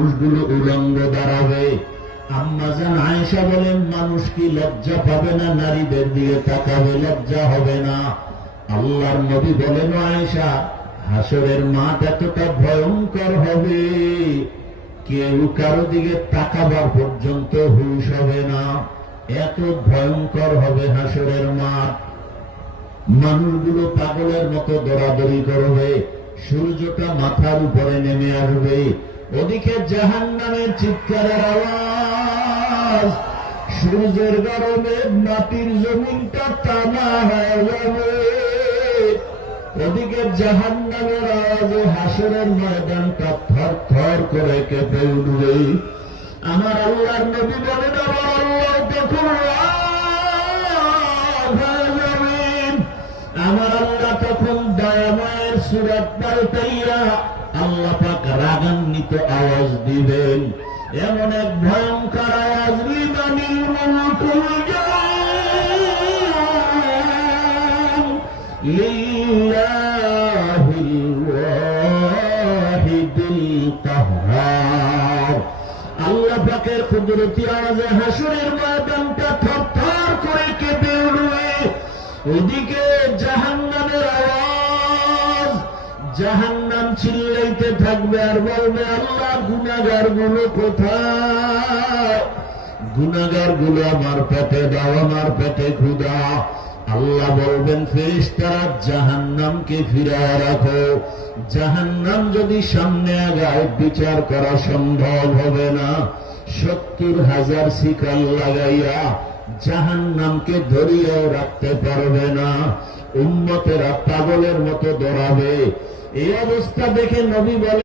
মানুষগুলো উলঙ্গ দাঁড়াবে। আম্মাজান আয়েশা বলেন, মানুষ কি লজ্জা পাবে না? নারীদের দিকে তাকাবে, লজ্জা হবে না? আল্লাহর নবী বলেন, আয়েশা, হাসরের মাঠ এতটা ভয়ঙ্কর হবে, কেউ কারো দিকে তাকাবার পর্যন্ত হুঁশ হবে না। এত ভয়ঙ্কর হবে হাসরের মাঠ। মানুষগুলো পাগলের মতো দৌড়াদৌড়ি করবে, সূর্যটা মাথার উপরে নেমে আসবে, ওদিকে জাহান্নামের চিৎকারের আওয়াজ, সূর্যের গরমে মাটির জমিনটা টানা হয়ে যাবে, ওদিকে জাহান্নামের আওয়াজে হাসরের ময়দানটা থর থর করে কেঁপে উঠবে। আমার আল্লাহর নবী বলেন, আমার আল্লাহ তখন আমার আল্লাহ তখন দয়াময়ের সূরত পাল্টাইয়া আল্লাহ পাক রাগান্বিত আওয়াজ দিবেন। এমন এক ভয়ঙ্কর আওয়াজ, লিমানিল মুলকুল ইয়াওম লিল্লাহিল ওয়াহিদিল কাহ্হার। আল্লাহ পাকের কুদরতি আওয়াজে হাসরের ময়দানটা থরথর করে কেঁপে উঠবে। ওদিকে জাহান্নামের আওয়াজ, জাহান্নাম চিল্লাইতে থাকবে আর বলবে, আল্লাহ গুনাহগার গুলো কোথায়? গুনাহগার গুলো আমার পেটে দাও, আমার পেটে ক্ষুধা। আল্লাহ বলবেন, ফেরেশতারা জাহান্নামকে ফিরায় রাখো। জাহান্নাম যদি সামনে আগায় বিচার করা সম্ভব হবে না। 70,000 শিকল লাগাইয়া জাহান্নামকে ধরিয়েও রাখতে পারবে না। উম্মতেরা পাগলের মতো দৌড়াবে। এই অবস্থা দেখে নবী বলেন,